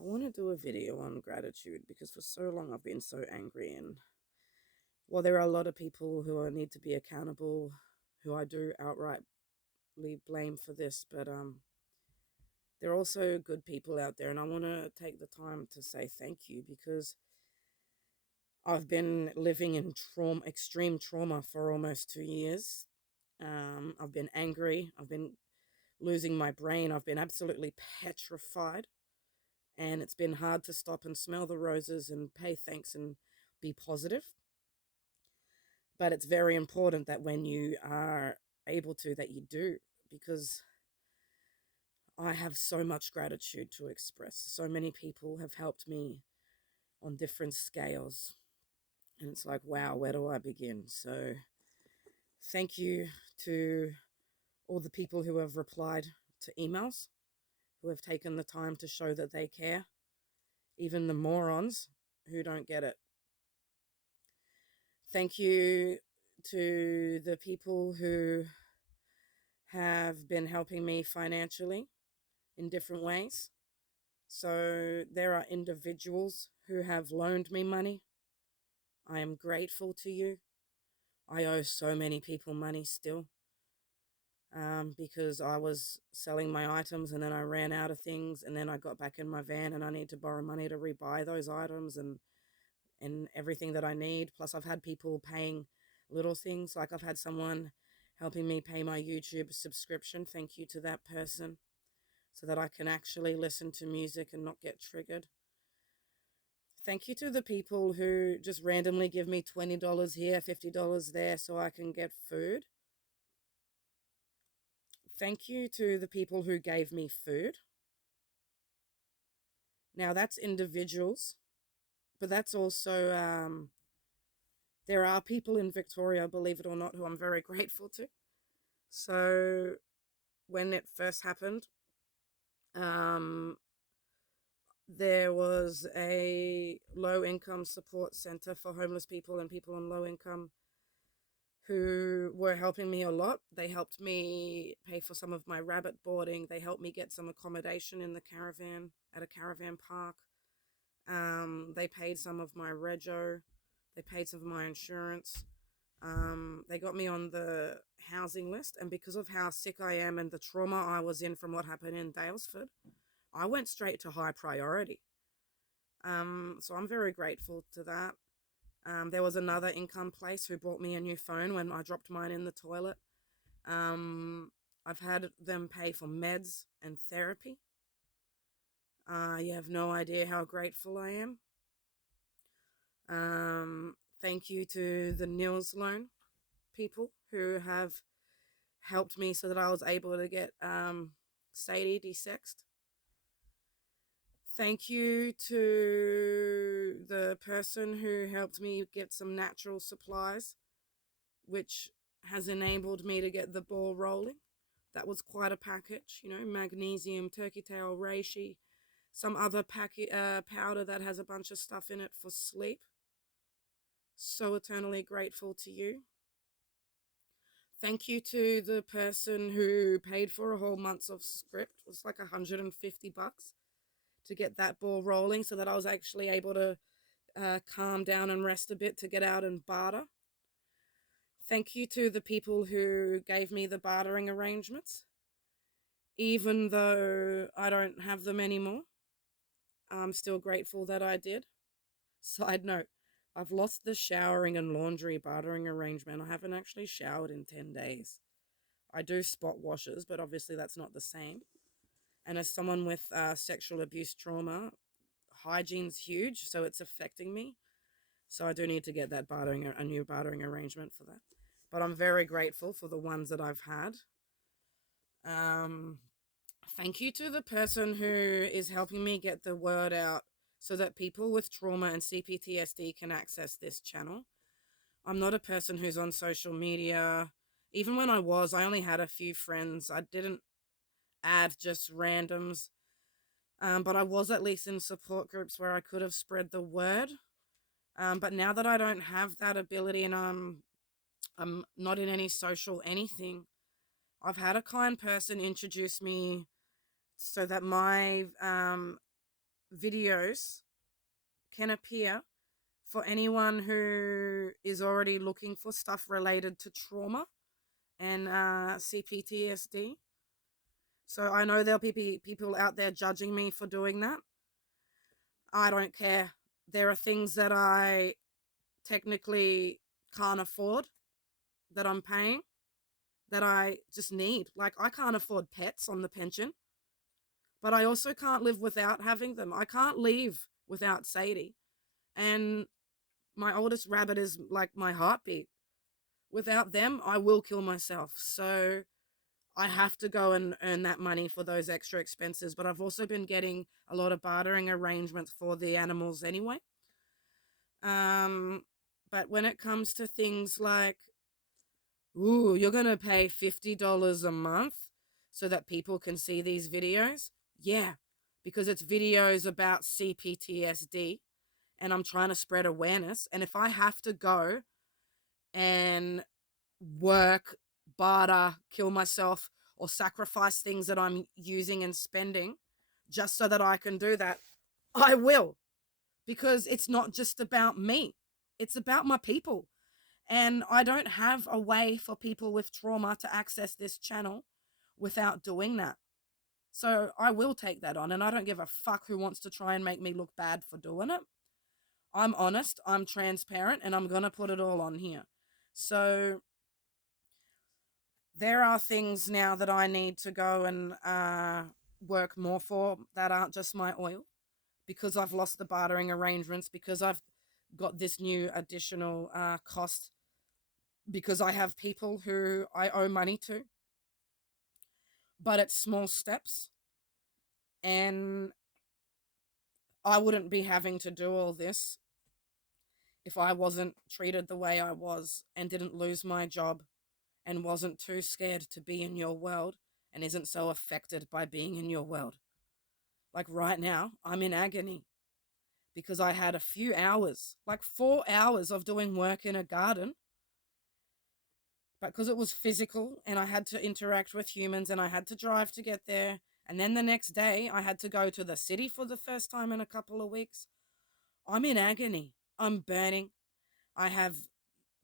I want to do a video on gratitude because for so long I've been so angry. And while there are a lot of people who need to be accountable, who I do outrightly blame for this, but there are also good people out there. And I want to take the time to say thank you because I've been living in extreme trauma for almost 2 years. I've been angry. I've been losing my brain. I've been absolutely petrified. And it's been hard to stop and smell the roses and pay thanks and be positive. But it's very important that when you are able to, that you do, because I have so much gratitude to express. So many people have helped me on different scales. And it's like, wow, where do I begin? So thank you to all the people who have replied to emails, who have taken the time to show that they care, even the morons who don't get it. Thank you to the people who have been helping me financially in different ways. So there are individuals who have loaned me money. I am grateful to you. I owe so many people money still, because I was selling my items and then I ran out of things, and then I got back in my van and I need to borrow money to rebuy those items and everything that I need. Plus I've had people paying little things, like I've had someone helping me pay my YouTube subscription. Thank you to that person, so that I can actually listen to music and not get triggered. Thank you to the people who just randomly give me $20 here, $50 there so I can get food. Thank you to the people who gave me food. Now that's individuals, but that's also, there are people in Victoria, believe it or not, who I'm very grateful to. So when it first happened, um, there was a low income support center for homeless people and people on low income who were helping me a lot. They helped me pay for some of my rabbit boarding. They helped me get some accommodation in the caravan at a caravan park. They paid some of my rego. They paid some of my insurance. They got me on the housing list. And because of how sick I am and the trauma I was in from what happened in Daylesford, I went straight to high priority. So I'm very grateful to that. There was another income place who bought me a new phone when I dropped mine in the toilet. I've had them pay for meds and therapy. You have no idea how grateful I am. Thank you to the Nils loan people who have helped me so that I was able to get Sadie desexed. Thank you to the person who helped me get some natural supplies, which has enabled me to get the ball rolling. That was quite a package, magnesium, turkey tail, reishi, some other powder that has a bunch of stuff in it for sleep. So eternally grateful to you. Thank you to the person who paid for a whole month of script. It was like $150 to get that ball rolling so that I was actually able to calm down and rest a bit to get out and barter. Thank you to the people who gave me the bartering arrangements. Even though I don't have them anymore, I'm still grateful that I did. Side note, I've lost the showering and laundry bartering arrangement. I haven't actually showered in 10 days. I do spot washes, but obviously that's not the same. And as someone with sexual abuse trauma, hygiene's huge, so it's affecting me. So I do need to get that a new bartering arrangement for that. But I'm very grateful for the ones that I've had. Thank you to the person who is helping me get the word out so that people with trauma and CPTSD can access this channel. I'm not a person who's on social media. Even when I was, I only had a few friends. I didn't add just randoms. But I was at least in support groups where I could have spread the word. But now that I don't have that ability and I'm not in any social anything, I've had a kind person introduce me so that my videos can appear for anyone who is already looking for stuff related to trauma and CPTSD. So I know there'll be people out there judging me for doing that. I don't care. There are things that I technically can't afford that I'm paying that I just need. Like, I can't afford pets on the pension, but I also can't live without having them. I can't leave without Sadie. And my oldest rabbit is like my heartbeat. Without them, I will kill myself. So I have to go and earn that money for those extra expenses. But I've also been getting a lot of bartering arrangements for the animals anyway. But when it comes to things like, ooh, you're going to pay $50 a month so that people can see these videos? Yeah, because it's videos about CPTSD and I'm trying to spread awareness. And if I have to go and work, barter, kill myself, or sacrifice things that I'm using and spending just so that I can do that, I will. Because it's not just about me, it's about my people. And I don't have a way for people with trauma to access this channel without doing that. So I will take that on, and I don't give a fuck who wants to try and make me look bad for doing it. I'm honest, I'm transparent, and I'm going to put it all on here. So there are things now that I need to go and work more for that aren't just my oil, because I've lost the bartering arrangements, because I've got this new additional cost, because I have people who I owe money to. But it's small steps, and I wouldn't be having to do all this if I wasn't treated the way I was and didn't lose my job and wasn't too scared to be in your world and isn't so affected by being in your world. Like right now, I'm in agony because I had a few hours, like 4 hours of doing work in a garden. But because it was physical and I had to interact with humans and I had to drive to get there. And then the next day I had to go to the city for the first time in a couple of weeks. I'm in agony. I'm burning. I have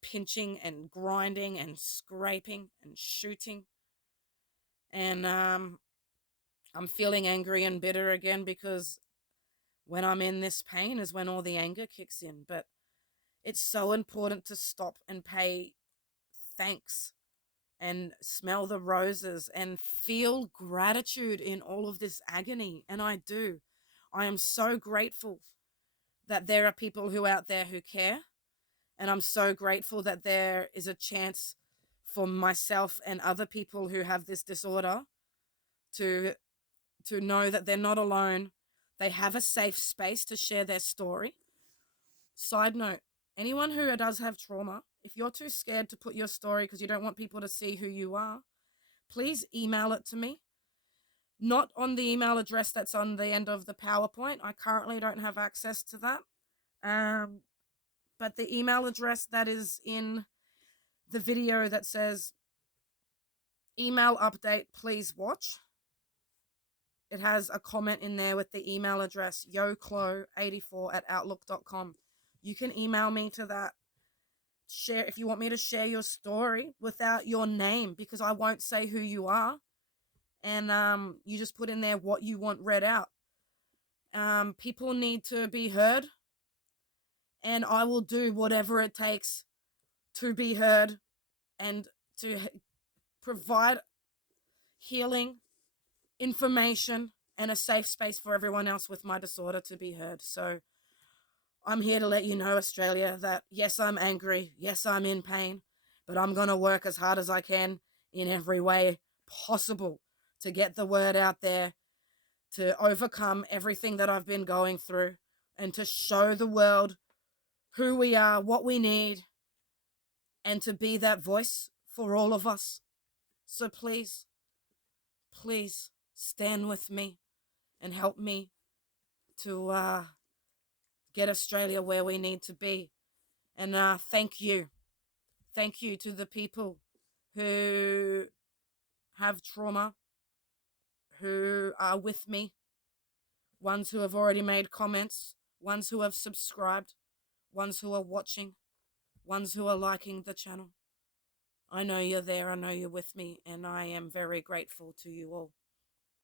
pinching and grinding and scraping and shooting. And I'm feeling angry and bitter again because when I'm in this pain is when all the anger kicks in. But it's so important to stop and pay thanks and smell the roses and feel gratitude in all of this agony. And I do. I am so grateful that there are people who out there who care. And I'm so grateful that there is a chance for myself and other people who have this disorder to know that they're not alone. They have a safe space to share their story. Side note, anyone who does have trauma, if you're too scared to put your story because you don't want people to see who you are, please email it to me. Not on the email address that's on the end of the PowerPoint. I currently don't have access to that. But the email address that is in the video that says email update, please watch. It has a comment in there with the email address yoclo84@outlook.com. You can email me to that. Share if you want me to share your story without your name, because I won't say who you are. And you just put in there what you want read out. People need to be heard, and I will do whatever it takes to be heard and to provide healing, information, and a safe space for everyone else with my disorder to be heard. So I'm here to let you know, Australia, that yes, I'm angry. Yes, I'm in pain, but I'm going to work as hard as I can in every way possible to get the word out there, to overcome everything that I've been going through, and to show the world who we are, what we need, and to be that voice for all of us. So please, please stand with me and help me to get Australia where we need to be. And thank you. Thank you to the people who have trauma, who are with me, ones who have already made comments, ones who have subscribed, ones who are watching, ones who are liking the channel. I know you're there, I know you're with me, and I am very grateful to you all.